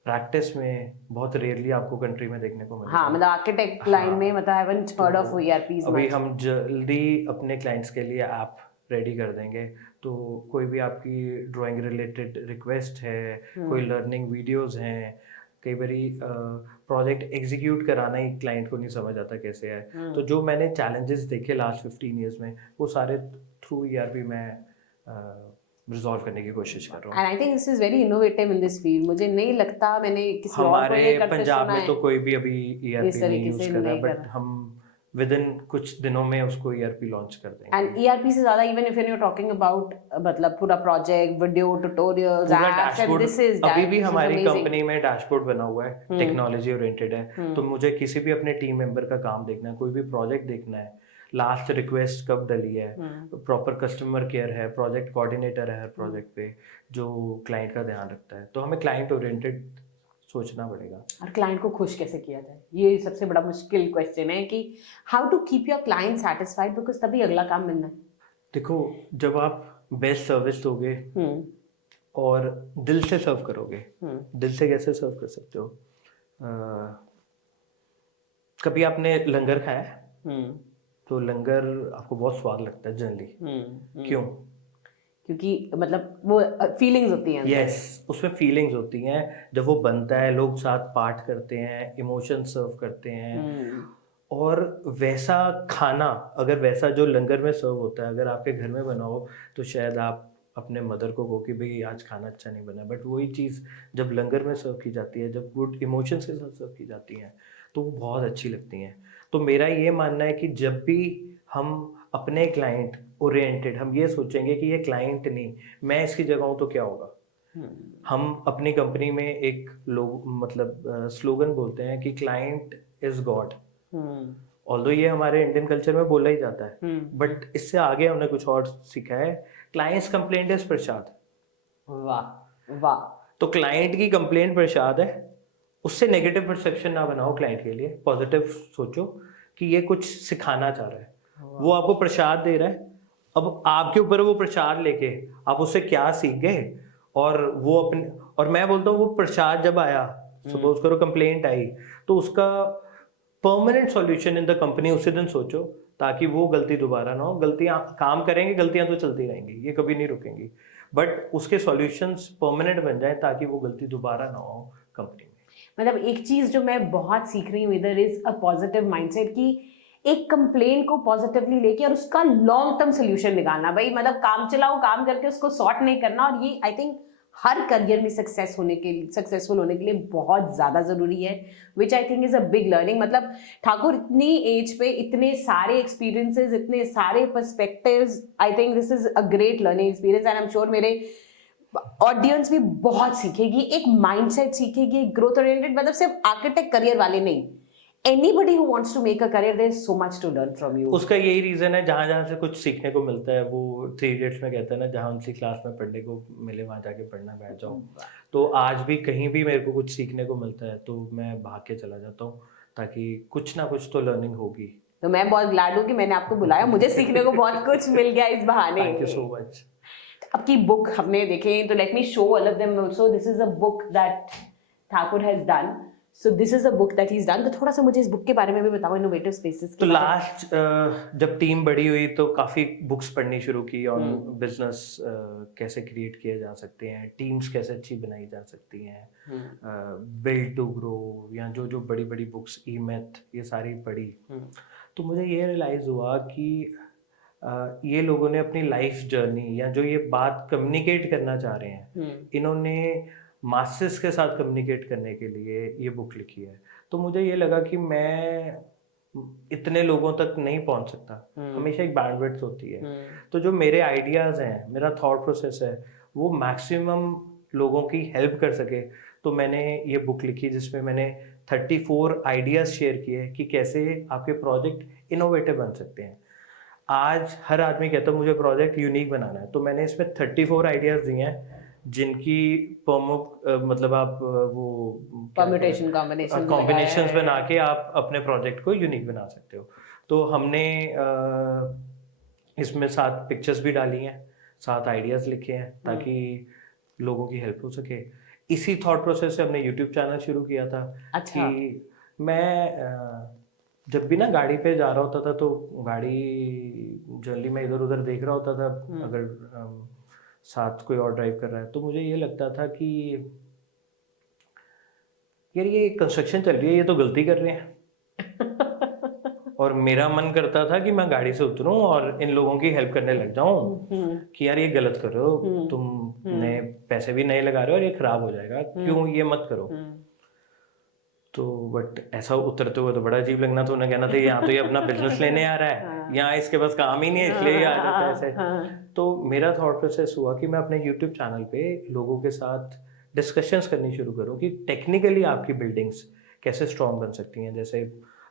प्रैक्टिस में बहुत रेयरली आपको कंट्री में देखने को मिलेगा। हाँ, मतलब आर्किटेक्ट लाइन में, मतलब I haven't heard of ERPs। अभी हम जल्दी अपने क्लाइंट्स के लिए ऐप रेडी कर देंगे, तो कोई भी आपकी ड्राइंग रिलेटेड रिक्वेस्ट है, कोई लर्निंग वीडियोस हैं, कई बारी प्रोजेक्ट एग्जीक्यूट कराना ही क्लाइंट को नहीं समझ आता कैसे है। तो जो मैंने चैलेंजेस देखे लास्ट 15 ईयर्स में, वो सारे थ्रू ERP में रिजॉल्व करने की कोशिश कर रहा हूँ। And I think this is very innovative in this field. मुझे नहीं लगता मैंने किसी और को ये करते पंजाब सुना में है। तो कोई भी अभी ERP नहीं यूज कर रहा है, नहीं बट हम विद इन कुछ दिनों में उसको ERP लॉन्च कर देंगे। एंड ERP से ज्यादा, even if you talking about, मतलब पूरा project, video tutorials, apps, and this is अभी भी हमारी कंपनी में डैशबोर्ड बना हुआ है, टेक्नोलॉजी ओरिएंटेड है। तो मुझे किसी भी अपने टीम मेंबर का काम देखना है, कोई भी प्रोजेक्ट देखना है, लास्ट रिक्वेस्ट कब डली है, प्रॉपर कस्टमर केयर है, प्रोजेक्ट कोऑर्डिनेटर है हर प्रोजेक्ट पे जो क्लाइंट का ध्यान रखता है। तो हमें क्लाइंट ओरिएंटेड सोचना पड़ेगा। और क्लाइंट को खुश कैसे किया जाए, ये सबसे बड़ा मुश्किल क्वेश्चन है कि how to keep your client satisfied, because तभी अगला काम मिलना है। देखो, जब आप बेस्ट सर्विस दोगे और दिल से सर्व करोगे, दिल से कैसे सर्व कर सकते हो? कभी आपने लंगर खाया है? तो लंगर आपको बहुत स्वाद लगता है जनरली, क्यों? क्योंकि मतलब वो फीलिंग्स होती हैं। यस, उसमें फीलिंग्स होती हैं। जब वो बनता है, लोग साथ पार्ट करते हैं, इमोशन सर्व करते हैं, और वैसा खाना अगर वैसा जो लंगर में सर्व होता है अगर आपके घर में बना हो तो शायद आप अपने मदर को कहो कि भाई आज खाना अच्छा नहीं बना, बट वही चीज़ जब लंगर में सर्व की जाती है, जब गुड इमोशंस के साथ सर्व की जाती हैं, तो वो बहुत अच्छी लगती हैं। तो मेरा ये मानना है कि जब भी हम अपने क्लाइंट ओरिएंटेड, हम ये सोचेंगे कि ये क्लाइंट नहीं, मैं इसकी जगह हूँ तो क्या होगा। हम अपनी कंपनी में एक लोग मतलब स्लोगन बोलते हैं कि क्लाइंट इज गॉड। ऑल्दो ये हमारे इंडियन कल्चर में बोला ही जाता है, बट इससे आगे हमने कुछ और सीखा है, क्लाइंट्स कंप्लेंट इज प्रसाद। वाह वाह। तो क्लाइंट की कंप्लेंट प्रसाद है, उससे नेगेटिव परसेप्शन ना बनाओ क्लाइंट के लिए, पॉजिटिव सोचो कि ये कुछ सिखाना चाह रहा है, वो आपको प्रसाद दे रहा है, अब आपके ऊपर वो प्रसाद लेके आप उससे क्या सीख गए। और वो अपने, और मैं बोलता हूँ वो प्रसाद जब आया, सपोज करो कंप्लेंट आई, तो उसका permanent solution in the company उसी दिन सोचो, ताकि वो गलती दोबारा ना हो। गलतियां काम करेंगे, गलतियां तो चलती रहेंगी, ये कभी नहीं रुकेंगी, बट उसके सॉल्यूशंस परमानेंट बन जाए ताकि वो गलती दोबारा ना हो कंपनी में। मतलब एक चीज जो मैं बहुत सीख रही हूँ इधर इज अ पॉजिटिव माइंडसेट, कि एक कंप्लेंट को पॉजिटिवली लेके और उसका लॉन्ग टर्म सोल्यूशन निकालना। भाई मतलब काम चलाओ, काम करके उसको सॉर्ट नहीं करना। और ये आई थिंक हर करियर में सक्सेसफुल होने के लिए बहुत ज्यादा जरूरी है, which I think is a big learning. मतलब ठाकुर इतनी एज पे इतने सारे एक्सपीरियंसेस, इतने सारे perspectives, I think this is a great learning experience and I am sure मेरे ऑडियंस भी बहुत सीखेगी, एक माइंडसेट सीखेगी, एक ग्रोथ ओरिएंटेड। मतलब सिर्फ आर्किटेक्ट करियर वाले नहीं, anybody who wants to make a career, there is so much to learn from you. उसका यही रीजन है, जहाँ जहाँ से कुछ सीखने को मिलता है, वो 3 इडियट्स में कहता है ना, जहाँ उनकी क्लास में पढ़ने को मिले वहाँ जाके पढ़ना बैठ जाओ। तो आज भी कहीं भी मेरे को कुछ सीखने को मिलता है तो मैं भाग के चला जाता हूँ, ताकि कुछ ना कुछ तो लर्निंग होगी। तो मैं बहुत ग्लैड हूँ कि मैंने आपको बुलाया, मुझे सीखने को बहुत कुछ मिल गया इस बहाने। Thank you so much. आपकी बुक हमने देखे, तो let me show all of them also. This is a book that Thakur has done, so this is a book that he is done. तो थोड़ा सा मुझे इस बुक के बारे में भी बताओ, इनोवेटिव स्पेसेस। तो लास्ट जब टीम बड़ी हुई तो काफ़ी बुक्स पढ़नी शुरू की ऑन बिजनेस, कैसे क्रिएट किए जा सकते हैं, टीम्स कैसे अच्छी बनाई जा सकती हैं, बिल्ड टू ग्रो, या जो जो बड़ी बड़ी बुक्स, ई मैथ, ये सारी पढ़ी। तो मुझे ये रियलाइज़ हुआ कि ये लोगों ने अपनी लाइफ जर्नी या जो ये बात कम्युनिकेट करना चाह रहे हैं, इन्होंने मासेस के साथ कम्युनिकेट करने के लिए ये बुक लिखी है। तो मुझे ये लगा कि मैं इतने लोगों तक नहीं पहुंच सकता, हमेशा एक बैंडविड्थ होती है। तो जो मेरे आइडियाज़ हैं, मेरा थॉट प्रोसेस है, वो मैक्सिमम लोगों की हेल्प कर सके, तो मैंने ये बुक लिखी जिसमें मैंने 34 आइडियाज़ शेयर किए कि कैसे आपके प्रोजेक्ट इनोवेटिव बन सकते हैं। आज हर आदमी कहता है मुझे प्रोजेक्ट यूनिक बनाना है, तो मैंने इसमें 34 आइडियाज़ दिए हैं जिनकी मतलब आप वो कॉम्बिनेशंस बना के आप अपने प्रोजेक्ट को यूनिक बना सकते हो। तो हमने इसमें 7 पिक्चर्स भी डाली हैं, 7 आइडियाज़ लिखे हैं ताकि लोगों की हेल्प हो सके। इसी थॉट प्रोसेस से हमने यूट्यूब चैनल शुरू किया था। अच्छा। कि मैं जब भी ना गाड़ी पे जा रहा होता था तो गाड़ी जनरली मैं इधर उधर देख रहा होता था, अगर साथ कोई और ड्राइव कर रहा है, तो मुझे ये लगता था कि यार ये कंस्ट्रक्शन चल रही है, ये तो गलती कर रहे हैं। और मेरा मन करता था कि मैं गाड़ी से उतरूं और इन लोगों की हेल्प करने लग जाऊं कि यार ये गलत कर रहे हो, तुम नए पैसे भी नए लगा रहे हो और ये खराब हो जाएगा, क्यों ये मत करो। तो बट ऐसा उतरते हुए तो बड़ा अजीब लगना, तो उन्हें कहना था यहाँ तो ये अपना बिजनेस लेने आ रहा है, यहाँ इसके पास काम ही नहीं है इसलिए आ जाता है ऐसे। तो मेरा थॉट प्रोसेस हुआ कि मैं अपने यूट्यूब चैनल पे लोगों के साथ डिस्कशंस करनी शुरू करूँ कि टेक्निकली आपकी बिल्डिंग्स कैसे स्ट्रॉन्ग बन सकती हैं। जैसे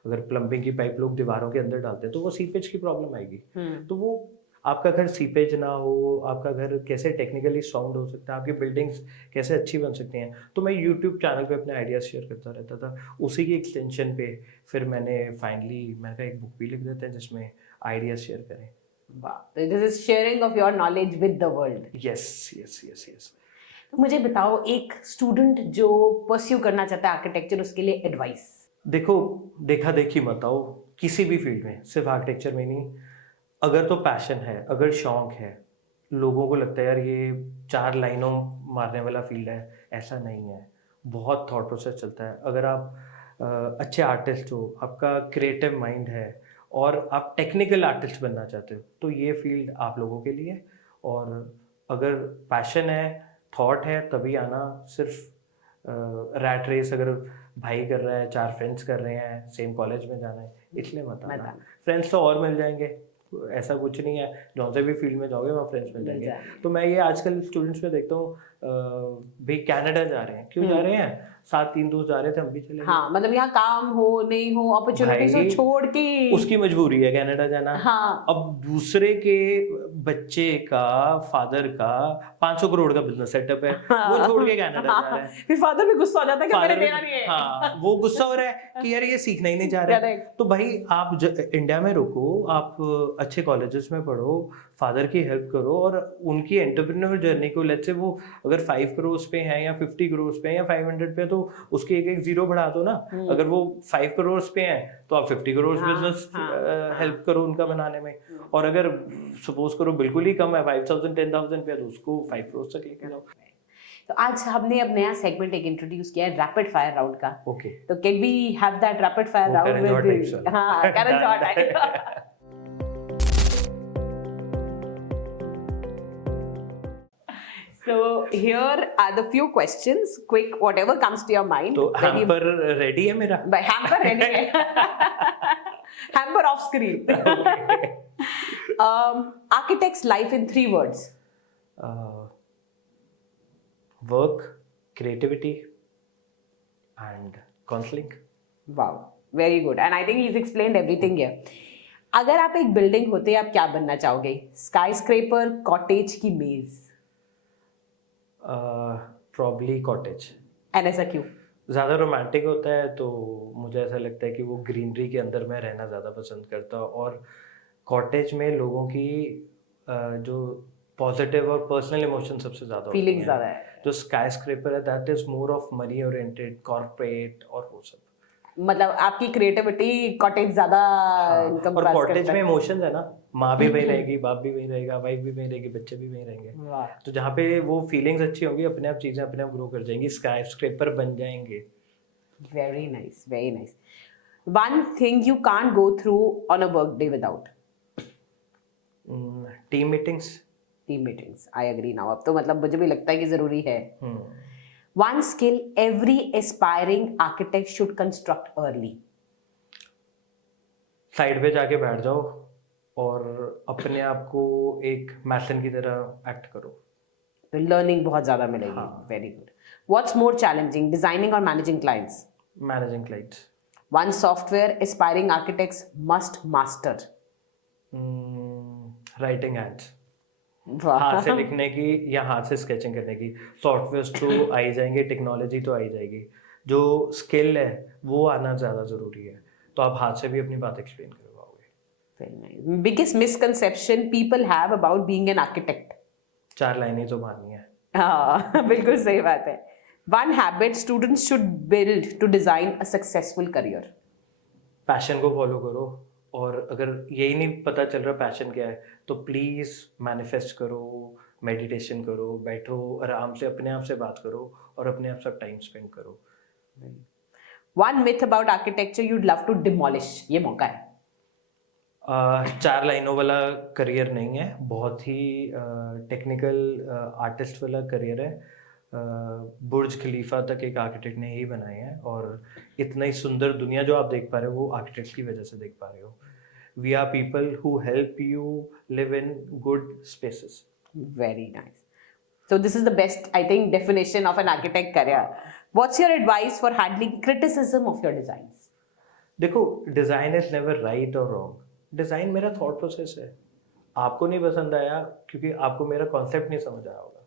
अगर प्लम्बिंग की पाइप लोग दीवारों के अंदर डालते हैं तो वो सीपेज की प्रॉब्लम आएगी, तो वो आपका घर सीपेज ना हो, आपका घर कैसे टेक्निकली साउंड हो सकता है, आपकी बिल्डिंग्स कैसे अच्छी बन सकती हैं। तो मैं यूट्यूब चैनल पे अपने आइडियाज़ शेयर करता रहता था। उसी की एक्सटेंशन पे फिर मैंने मैंने कहा एक बुक भी लिख देते हैं जिसमें आइडियाज़ शेयर करें। वाह, this is sharing of your knowledge with the world. Yes yes yes yes. तो मुझे बताओ, एक स्टूडेंट जो परस्यू करना चाहता है आर्किटेक्चर, उसके लिए एडवाइस। देखो, देखा देखी मत आओ किसी भी फील्ड में, सिर्फ आर्किटेक्चर में नहीं। अगर तो पैशन है, अगर शौक है, लोगों को लगता है यार ये 4 लाइनों मारने वाला फील्ड है, ऐसा नहीं है। बहुत थॉट प्रोसेस चलता है। अगर आप अच्छे आर्टिस्ट हो, आपका क्रिएटिव माइंड है और आप टेक्निकल आर्टिस्ट बनना चाहते हो, तो ये फील्ड आप लोगों के लिए है। और अगर पैशन है, थॉट है, तभी आना। सिर्फ रैट रेस अगर भाई कर रहा है, 4 फ्रेंड्स कर रहे हैं, सेम कॉलेज में जाना है, इसलिए मत आना। फ्रेंड्स तो और मिल जाएंगे, ऐसा कुछ नहीं है, जहाँ से भी फील्ड में जाओगे वहाँ फ्रेंड्स मिल जाएंगे। तो मैं ये आजकल स्टूडेंट्स में देखता हूँ, भाई कनाडा जा रहे हैं, क्यों जा रहे हैं? 7-3 दोस्त जा रहे थे, हम भी चले गए। हाँ, मतलब यहाँ काम हो नहीं हो, अपॉर्चुनिटीज हो छोड़ के, उसकी मजबूरी है कनाडा जाना। हाँ। अब दूसरे के बच्चे का, फादर का 500 करोड़ का बिजनेस सेटअप है, वो छोड़ के कनाडा जा रहा है। फिर फादर भी गुस्सा हो जाता है कि मैंने देना नहीं है। हाँ, वो गुस्सा हो रहा है कि यार ये सीखना ही नहीं चाह रहा है। तो भाई आप इंडिया में रुको, आप अच्छे कॉलेजेस में पढ़ो, फादर की हेल्प करो और उनकी एंटरप्रेन्योर जर्नी को, लेट्स से वो अगर 5 करोड़ पे है या 50 करोड़ पे है या 500 पे है, तो उसके एक जीरो बढ़ा दो ना। अगर वो 5 करोड़ पे हैं तो आप 50 करोड़ बिजनेस हेल्प करो उनका बनाने में। और अगर सपोज करो बिल्कुल ही कम है, 5,000 10,000 पे, तो उसको 5 करोड़ तक लेके जाओ। तो आज हमने अब नया सेगमेंट एक इंट्रोड्यूस किया है, रैपिड फायर राउंड का। ओके, तो can we have that rapid fire round with, हां, Karan Johar type. So here are the few questions, quick, whatever comes to your mind. तो हैम्पर रेडी है मेरा? हैम्पर रेडी है। Hamper of screen. Architect's life in 3 words. Work, creativity and counseling. Wow, very good. And I think he's explained everything here. अगर आप एक building होते, आप क्या बनना चाहोगे? स्काईस्क्रेपर, कॉटेज की मेज? Probably cottage. एंड ऐसा क्यों? ज़्यादा रोमांटिक होता है, तो मुझे ऐसा लगता है कि वो ग्रीनरी के अंदर मैं रहना ज़्यादा पसंद करता हूँ। और कॉटेज में लोगों की जो पॉजिटिव और पर्सनल इमोशन सबसे ज़्यादा फीलिंग ज़्यादा है। जो स्काईस्क्रेपर है, that is more of money oriented, corporate और वो सब। मतलब आपकी क्रिएटिविटी कॉटेज ज़्यादा इनकम और कॉटेज में इमोशंस है ना, माँ भी वहीं रहेगी, बाप भी वहीं रहेगा, वाइफ भी वहीं रहेगी, बच्चे भी वहीं रहेंगे। तो जहाँ पे वो फीलिंग्स अच्छी होंगी, अपने आप चीज़ें अपने आप ग्रो कर जाएंगी, स्काईस्क्रेपर बन जाएंगे। Very nice, very nice. One thing you can't go through on a work day without? Team meetings. Team meetings, I agree now. अब तो मतलब मुझे भी लगता है कि जरूरी है। One skill every aspiring architect should construct early. Side पे जाके बैठ जाओ और अपने आप को एक मैसन की तरह एक्ट करो, तो लर्निंग बहुत ज्यादा मिलेगी। Very good. What's more challenging, designing or managing clients? Managing clients. One software aspiring architects must master? Writing hands, हाथ से लिखने की या हाथ से स्केचिंग करने की। सॉफ्टवेयर्स तो आ ही जाएंगे, टेक्नोलॉजी तो आ ही जाएगी, जो स्किल है वो आना ज़्यादा ज़रूरी है, तो आप हाथ से भी अपनी बात एक्सप्लेन कर पाओगे। Very nice. Biggest misconception people have about being an architect? 4 लाइनें तो मारनी है। हाँ, बिल्कुल सही बात है। One habit students should build to design a successful career? Passion को फॉलो करो, और अगर यही नहीं पता चल रहा पैशन क्या है, तो प्लीज़ मैनिफेस्ट करो, मेडिटेशन करो, बैठो आराम से, अपने आप से बात करो और अपने आप से टाइम स्पेंड करो। One myth about architecture you'd love to demolish? ये मौका है। 4 लाइनों वाला करियर नहीं है, बहुत ही टेक्निकल आर्टिस्ट वाला करियर है। बुर्ज खलीफा तक एक आर्किटेक्ट ने ही बनाए हैं, और इतना ही सुंदर दुनिया जो आप देख पा रहे हो वो आर्किटेक्ट की वजह से देख पा रहे हो। We are people who help you live in good spaces. Very nice. So this is the best, I think, definition of an architect career. What's your advice for handling criticism of your designs? देखो, design is never write और wrong. Design मेरा thought process है, आपको नहीं पसंद आया क्योंकि आपको मेरा कॉन्सेप्ट नहीं समझ आया होगा।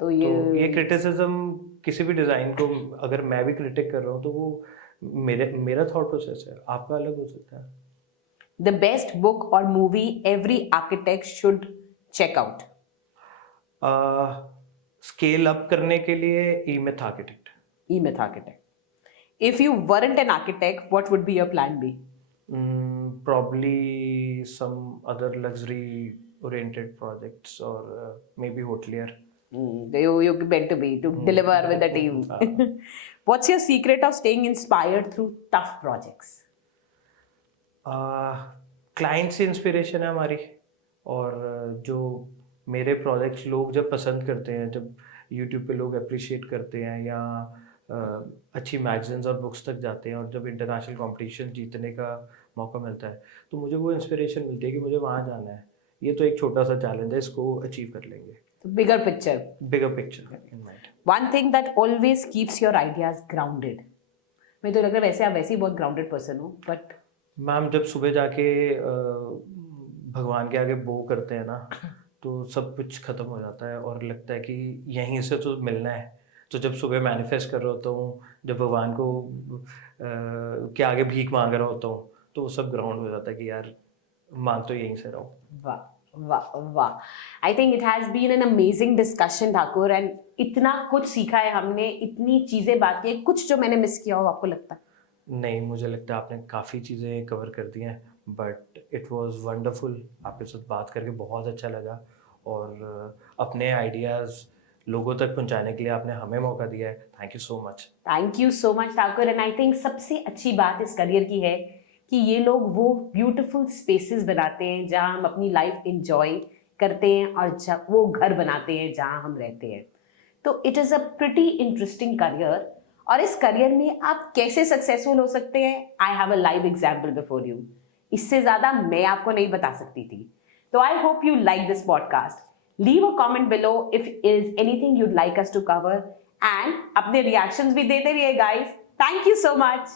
तो तो ये ये क्रिटिसिज्म किसी भी डिज़ाइन को अगर मैं भी क्रिटिक कर रहा हूँ तो वो मेरा थॉट प्रोसेस है, आपका अलग हो सकता है। the best book or movie every architect should check out? Scale up करने के लिए E Myth Architect. E-Myth Architect. If you weren't an architect, what would be your plan B? Probably some other luxury oriented projects or maybe hotelier. You meant to be to deliver with the team. What's your secret of staying inspired through tough projects? Client से inspiration है हमारी, और जो मेरे projects लोग जब पसंद करते हैं, जब यूट्यूब पे लोग अप्रिशिएट करते हैं या अच्छी मैगजीन्स और बुक्स तक जाते हैं और जब इंटरनेशनल कंपटीशन जीतने का मौका मिलता है तो मुझे वो इंस्पिरेशन मिलती है कि मुझे वहाँ जाना है। ये तो एक छोटा सा चैलेंज है, इसको अचीव कर लेंगे। So bigger picture. Bigger picture in mind. One thing that always keeps your ideas grounded. मैं तो लग रहा है वैसे आप वैसे ही बहुत ग्राउंडेड पर्सन हो, बट मैम जब सुबह जाके भगवान के आगे बो करते हैं ना तो सब कुछ खत्म हो जाता है और लगता है कि यहीं से तो मिलना है। तो जब सुबह मैनिफेस्ट कर रहा होता हूँ, जब भगवान को के आगे भीख मांग रहा होता हूँ, तो वो सब ग्राउंड हो जाता है कि यार मांग तो यहीं से रहा हूँ। वाह वाह वाह, I think it has been an amazing discussion Thakur, and इतना कुछ सीखा है हमने, इतनी चीजें बात की है। कुछ जो मैंने मिस किया हो आपको लगता है? नहीं, मुझे लगता है आपने काफ़ी चीज़ें कवर कर दी हैं, बट इट वाज वंडरफुल। आपके साथ बात करके बहुत अच्छा लगा और अपने आइडियाज़ लोगों तक पहुंचाने के लिए आपने हमें मौका दिया है। Thank you so much. Thank you so much Thakur, and I think सबसे अच्छी बात इस करियर की है कि ये लोग वो ब्यूटीफुल स्पेसेस बनाते हैं जहाँ हम अपनी लाइफ इंजॉय करते हैं और जब वो घर बनाते हैं जहाँ हम रहते हैं। तो it is a pretty interesting career, और इस करियर में आप कैसे सक्सेसफुल हो सकते हैं, I have a live example before you. इससे ज़्यादा मैं आपको नहीं बता सकती थी। तो I hope you like this podcast. Leave a comment below if is anything you'd like us to cover, and अपने रिएक्शंस भी देते रहिए guys. Thank you so much.